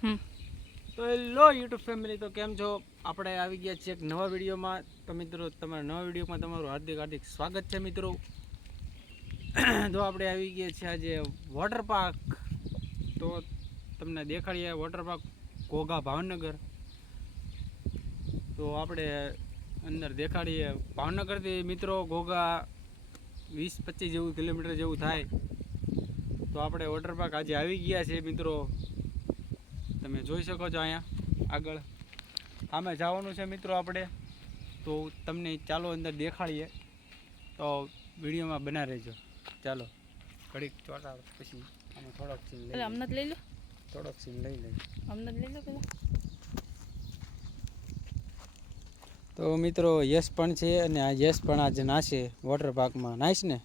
તો hello YouTube family, તો કેમ છો? આપણે આવી ગયા છીએ એક નવા વિડીયોમાં. તો મિત્રો, તમારા નવા વિડીયોમાં તમારું હાર્દિક હાર્દિક સ્વાગત છે મિત્રો. તો આપણે આવી ગયા છીએ આજે વોટર પાર્ક. તો તમને દેખાડીએ વોટર પાર્ક ઘોઘા ભાવનગર. તો આપણે અંદર દેખાડીએ. ભાવનગરથી મિત્રો ઘોઘા 20-25 જેવું કિલોમીટર જેવું થાય. તો આપણે વોટર પાર્ક આજે આવી ગયા છે મિત્રો. તમે જોઈ શકો છો અહીંયા આગળ સામે જવાનું છે મિત્રો આપણે. તો તમને ચાલો અંદર દેખાડીએ. તો વિડીયોમાં બના રહેજો. ચાલો ઘડીક ચોટા પછી આમાં થોડોક સીન લઈ અમને લઈ લો, થોડોક સીન લઈ લઈએ. અમને લઈ લો પેલા. તો મિત્રો યશ પણ છે અને આ યશ પણ આજે નાશે વોટર પાર્કમાં. નાઈશ ને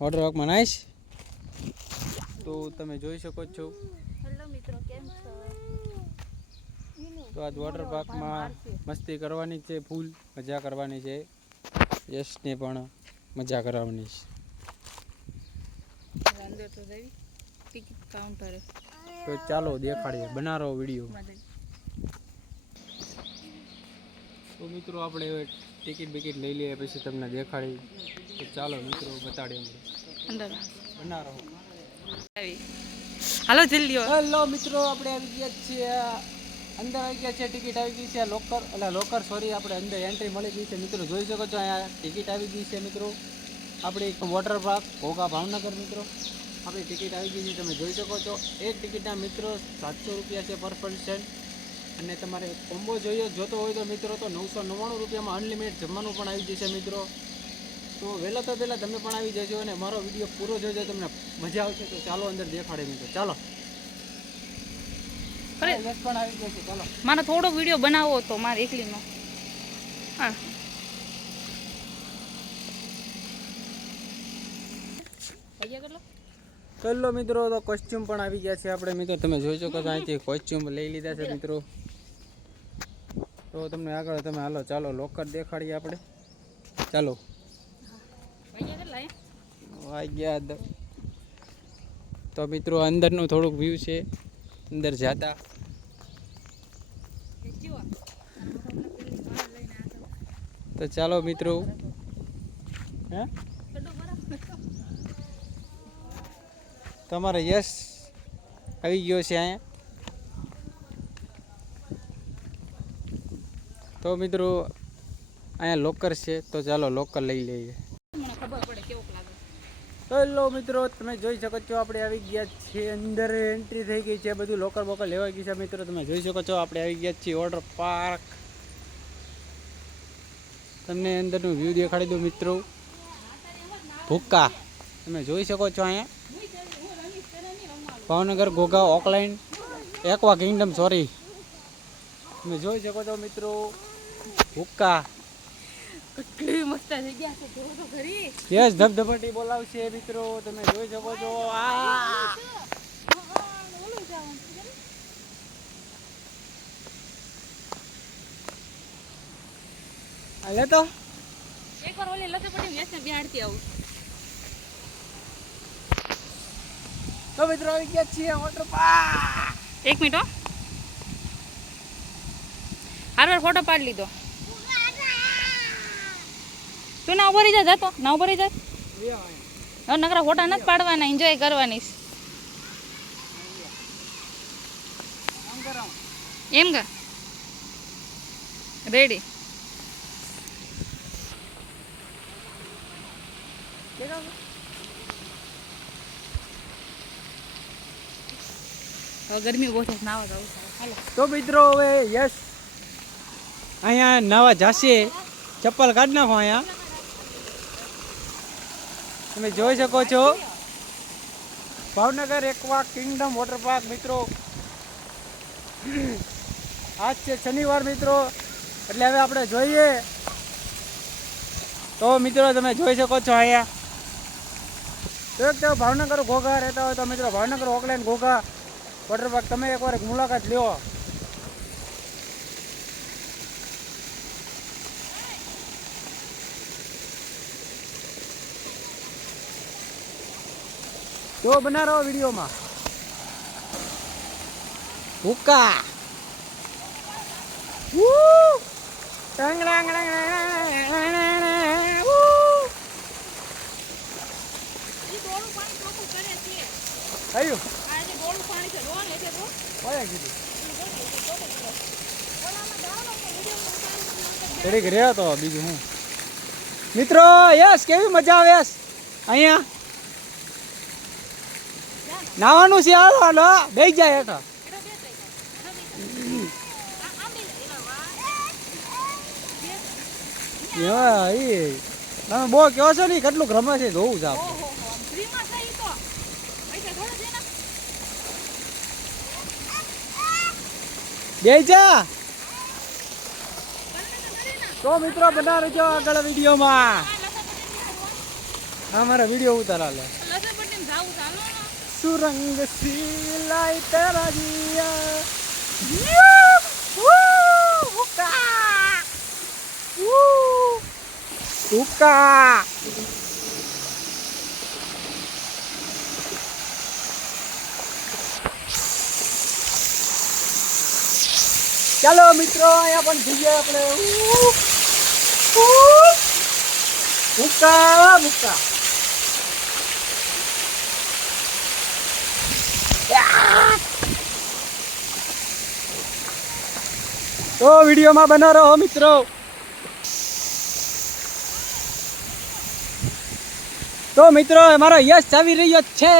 વોટર પાર્કમાં નાઈશ. તો તમે જોઈ શકો છો. હેલો મિત્રો, કેમ છો? તો આજ વોટર પાર્કમાં મસ્તી કરવાની છે, ફૂલ મજા કરવાની છે. યશને પણ મજા કરાવવાની છે. અંદર તો જઈ ટિકિટ કાઉન્ટર. તો ચાલો દેખાડીએ, બનાવો વિડીયો. તો મિત્રો આપણે ટિકિટ બિકિટ લઈ લઈએ પછી તમને દેખાડી. તો ચાલો મિત્રો બતાડીએ અંદર બનાવો. હાલો જલ્દી. હેલો મિત્રો, આપણે આવી ગયા છીએ અંદર. આવી ગયા છે, ટિકિટ આવી ગઈ છે. લોકર સોરી, આપણે અંદર એન્ટ્રી મળી ગઈ છે મિત્રો. જોઈ શકો છો અહીંયા ટિકિટ આવી ગઈ છે મિત્રો. આપણી વોટર પાર્ક ઘોઘા ભાવનગર મિત્રો આપણી ટિકિટ આવી ગઈ છે. તમે જોઈ શકો છો એક ટિકિટના મિત્રો 700 રૂપિયા છે પર પર્સન. અને તમારે કોમ્બો જોતો હોય તો મિત્રો તો 999 રૂપિયામાં અનલિમિટેડ જમવાનું પણ આવી જશે મિત્રો. તો વહેલા તો પહેલાં તમે પણ આવી જજો અને મારો વિડીયો પૂરો જોજો, તમને મજા આવશે. તો ચાલો અંદર દેખાડે મિત્રો. ચાલો યસ પણ આવી જશે. ચાલો મારે થોડો વિડીયો બનાવવો હતો મારે એકલીનો. હા ચલો મિત્રો, તો કોસ્ચ્યુમ પણ આવી ગયા છે આપણે મિત્રો. તમે જોઈ શકો છો અહીંથી કોસ્ચ્યુમ લઈ લીધા છે મિત્રો. તો તમને આગળ તમે હાલો ચાલો લોકર દેખાડીએ આપણે. ચાલો વાગ્યા. તો મિત્રો અંદરનું થોડુંક વ્યૂ છે અંદર જાતા. તો ચાલો મિત્રો. હે તમારે યશ આવી ગયો છે અહીંયા. તો મિત્રો અહીંયા લોકર છે. તો ચાલો લોકર લઈ લઈએ. હેલો મિત્રો, તમે જોઈ શકો છો આપણે આવી ગયા છીએ અંદર. એન્ટ્રી થઈ ગઈ છે, બધું લોકર બોકર લેવાઈ ગયું છે મિત્રો. તમે જોઈ શકો છો આપણે આવી ગયા છીએ વોટર પાર્ક. તમને અંદરનું વ્યૂ દેખાડી દઉં મિત્રો. ભૂક્કા તમે જોઈ શકો છો અહીંયા Bhavnagar Ghogha Oakland એકવા Kingdom sorry. તમે જોઈ શકો છો મિત્રો ભૂક્કા. કેટલી મસ્ત જગ્યા છે, જોવો તો ખરી. યસ ધબધબાટી બોલાવશે મિત્રો. તમે જોઈ શકો છો. હાલે તો એકવાર ઓલી લસપટી યસને બિહાડતી આવું. તો મિત્રો આવી ગયા છીએ વોટર પાર્ક. એક મિનિટ હો, હારવાર ફોટો પાડી લીધો. તું ના ઉભો રહી જા, જતો ના ઉભો રહી જા. નકરા ફોટા નથી પાડવાના, એન્જોય કરવાની. એમ કે રેડી. ગરમી બહુ છે, નાવા જવું. તો મિત્રો હવે યસ અહીંયા નવા જાશે. ચપ્પલ કાઢી નાખો અહીંયા. તમે જોઈ શકો છો ભાવનગર એકવા કિંગડમ વોટર પાર્ક મિત્રો. આજ છે શનિવાર મિત્રો, એટલે હવે આપણે જોઈએ. તો મિત્રો તમે જોઈ શકો છો અહીંયા તો ભાવનગર ઘોઘા રહેતા હોય તો મિત્રો Bhavnagar Oakland Ghogha water park તમે એકવાર મુલાકાત લ્યો. તો બના રહો વિડીયોમાં. ભૂકા વૂ ટંગડાંગ વૂ ઈ ડોળું પાણી ચોખ્ખું કરે છે કયું આ જે ડોળું પાણી છે રોન એટલે તો કોયા કીધું ઓલામાં જાણો કે વિડિયો ઘડીક રહ્યો તો બીજું હું મિત્રો યસ કેવી મજા આવે યસ અહીંયા નાવાનું છે હાલો હાલો બેસી જાય હેઠા તમે બહુ કહો છો ને કેટલું રમે છે જોવું છે આપણે બેસી જા તો મિત્રો બના રહેજો આગળ વિડીયોમાં અમારા વિડીયો ઉતારા લે સુરંગ સિલાઈ તેરા જીયા ઉકા ચાલો મિત્રો અહીંયા પણ જઈએ આપણે મુક્કા મુક્કા તો વિડીયોમાં બના રહો મિત્રો તો મિત્રો અમારો યશ આવી રહ્યો છે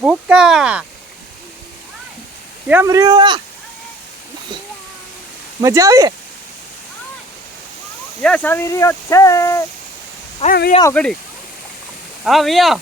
ભૂકા કેમ રહ્યું મજા આવી યશ આવી રહ્યો છે આ વિયાવ ઘડી હા વિયાવ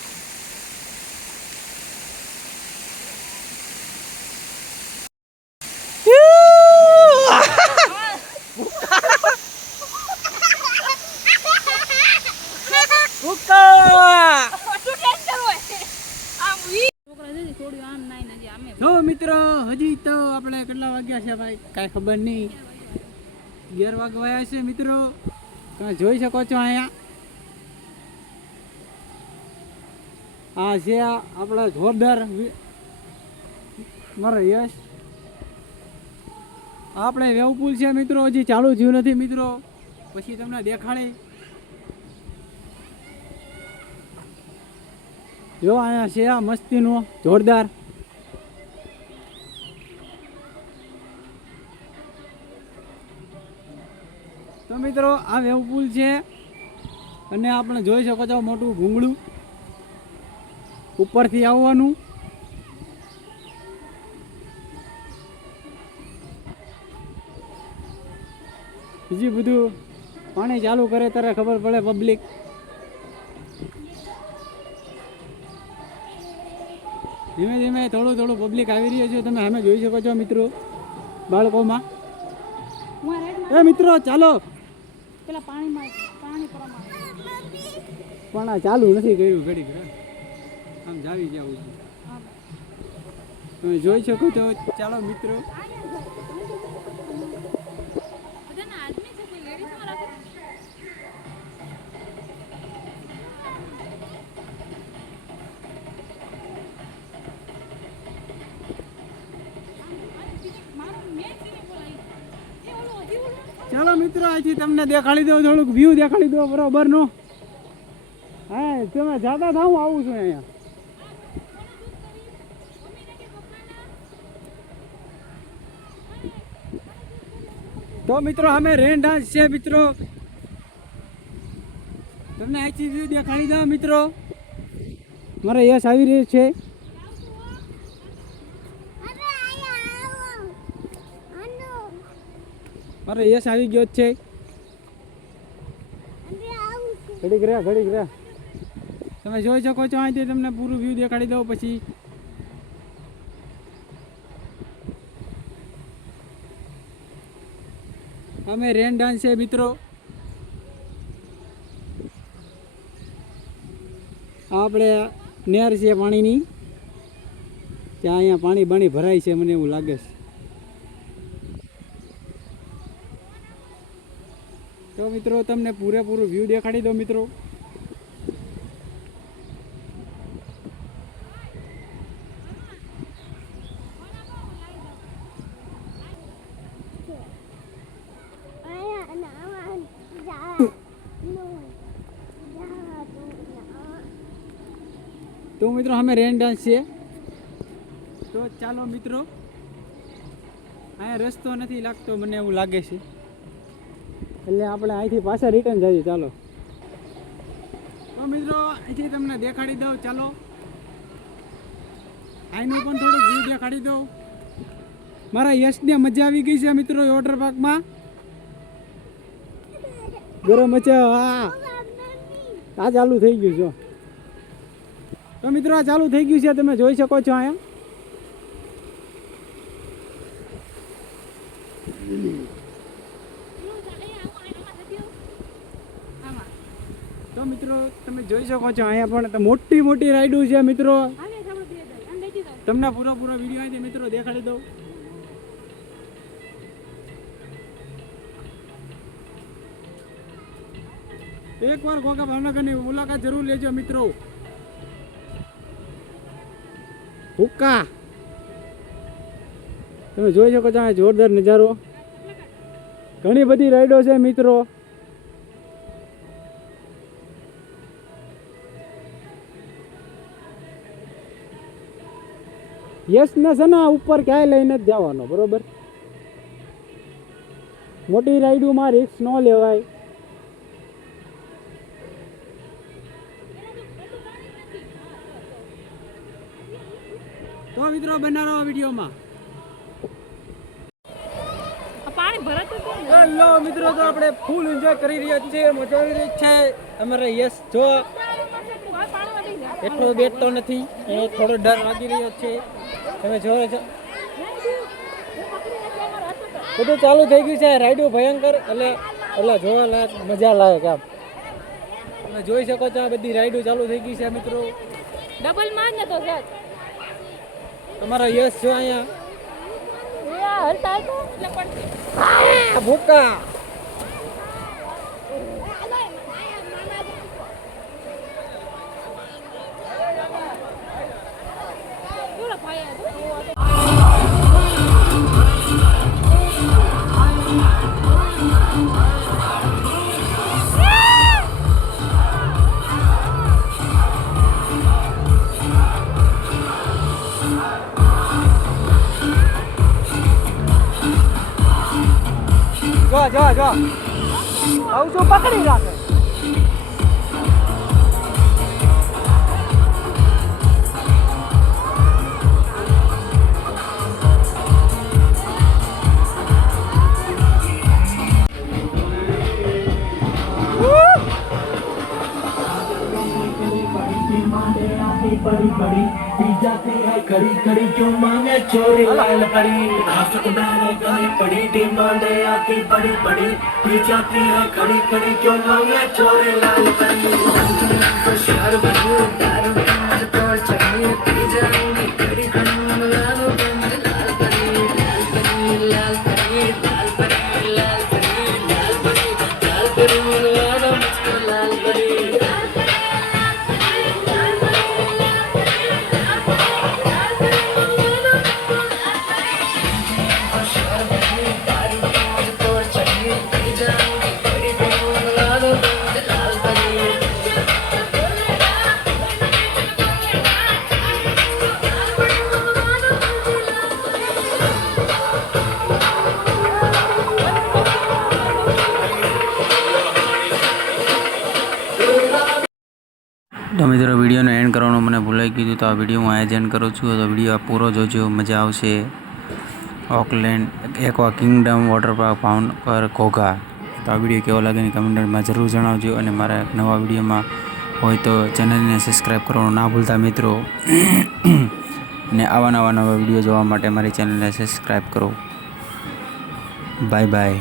તો મિત્રો હજી તો આપણે કેટલા વાગ્યા છે ભાઈ કાંઈ ખબર નહીં 11 વાગ્યા છે મિત્રો તમે જોઈ શકો છો અહીંયા આ છે આપણા જોરદાર મારો યશ આપણે વેવ પુલ છે મિત્રો હજી ચાલુ થયું નથી મિત્રો પછી તમને દેખાડે જો અહીંયા છે આ મસ્તીનું જોરદાર તો મિત્રો આ વેવ પુલ છે અને આપણે જોઈ શકો છો મોટું ભૂંગળું ઉપરથી આવવાનું બીજું બધું પાણી ચાલુ કરે ત્યારે ખબર પડે પબ્લિક ધીમે ધીમે થોડું થોડું પબ્લિક આવી રહ્યું છે તમે સામે જોઈ શકો છો મિત્રો બાળકોમાં એ મિત્રો ચાલો પેલા પાણી પણ આ ચાલુ નથી કર્યું ઘડીક આમ જાવી જવું છે તમે જોઈ શકો છો ચાલો મિત્રો ચાલો મિત્રો અહીંથી તમને દેખાડી દો થોડુંક વ્યૂ દેખાડી દો બરોબર નો હા તમે જાતા થાવ હું આવું છું અહીંયા તો મિત્રો અમે રેન ડાન્સ છે મિત્રો તમને અહીંથી વ્યૂ દેખાડી દો મિત્રો મારે યશ આવી રહ્યું છે મારે યશ આવી ગયો છે ઘડીક રહ્યા તમે જોઈ શકો છો અહીંથી તમને પૂરું વ્યૂ દેખાડી દઉં પછી અમે રેન ડાન્સ છે મિત્રો આપણે નહેર છે પાણીની ત્યાં અહીંયા પાણી ભરાય છે મને એવું લાગે છે તો મિત્રો તમને પૂરેપૂરું વ્યૂ દેખાડી દો મિત્રો. તો મિત્રો અમે રેન ડાન્સ છીએ. તો ચાલો મિત્રો, અહીંયા રસ્તો નથી લાગતો મને એવું લાગે છે, એટલે આપણે અહીંથી પાછા રિટર્ન જઈએ. ચાલો તો મિત્રો અહીંથી તમને દેખાડી દઉં. ચાલો અહીંનું પણ થોડુંક વ્યૂ દેખાડી દઉં. મારા યશને મજા આવી ગઈ છે મિત્રો વોટર પાર્કમાં. ગરમ છે. હા આ ચાલુ થઈ ગયું છે. તો મિત્રો આ ચાલુ થઈ ગયું છે, તમે જોઈ શકો છો અહીંયા. તો મિત્રો તમે જોઈ શકો છો અહીંયા પણ મોટી મોટી રાઈડો છે મિત્રો. તમને પૂરો વિડીયો અહીંથી મિત્રો દેખાડી દઉં. એકવાર ગોગા ભાવનગરની મુલાકાત જરૂર લેજો મિત્રો. હુક્કા તમે જોઈ શકો છો આ જોરદાર નજારો. ઘણી બધી રાઈડો છે મિત્રો. યસ ને છે ને ઉપર ક્યાંય લઈને જ જવાનો, બરોબર. મોટી રાઈડોમાં રિસ્ક ન લેવાય. તો મિત્રો બનાવો વિડીયોમાં. પાણી ભરત હેલો મિત્રો, તો આપણે ફૂલ એન્જોય કરી રહ્યા છીએ, મજા આવી રહી છે. અમારે યસ જો એટલો બેઠતો નથી, એ થોડો ડર લાગી રહ્યો છે. તમે જોવો છો બધું ચાલુ થઈ ગયું છે. રાઈડો ભયંકર એટલે જોવા મજા લાગે આમ. તમે જોઈ શકો છો આ બધી રાઈડો ચાલુ થઈ ગઈ છે મિત્રો. ડબલ માં જ નતો સાહેબ. તમારો યસ જો અહીંયા હલતા એટલે પડતી ભૂકા. જો આવું શું પકડી રાખે. पड़ी पड़ी पी जाती है खड़ी खड़ी क्यों मांगे चोरी लाल पड़ी आफत मैंने गली पड़ी डिमांडे आती बड़ी बड़ी पी जाती है खड़ी खड़ी क्यों मांगे चोरी लाल पड़ी शहर बनू दारू को चाहिए पी जाऊंगी खड़ी खड़ी लाल पड़ी लाल पड़ी लाल पड़ी लाल पड़ी लाल पड़ी लाल पड़ी लाल पड़ी लाल मुझको लाल पड़ी તો મિત્રો વિડીયોનો એન્ડ કરવાનું મને ભૂલાઈ ગયું, તો આ વિડીયો હું અહીંયા જ એન્ડ કરું છું. તો વિડીયો પૂરો જોજો, મજા આવશે. Oakland aqua Kingdom water park Bhavnagar Ghogha. તો આ વિડીયો કેવો લાગે ને કમેન્ટમાં જરૂર જણાવજો. અને મારા નવા વિડીયોમાં હોય તો ચેનલને સબસ્ક્રાઈબ કરવાનું ના ભૂલતા મિત્રો. અને આવા નવા વિડીયો જોવા માટે મારી ચેનલને સબસ્ક્રાઈબ કરો. Bye bye.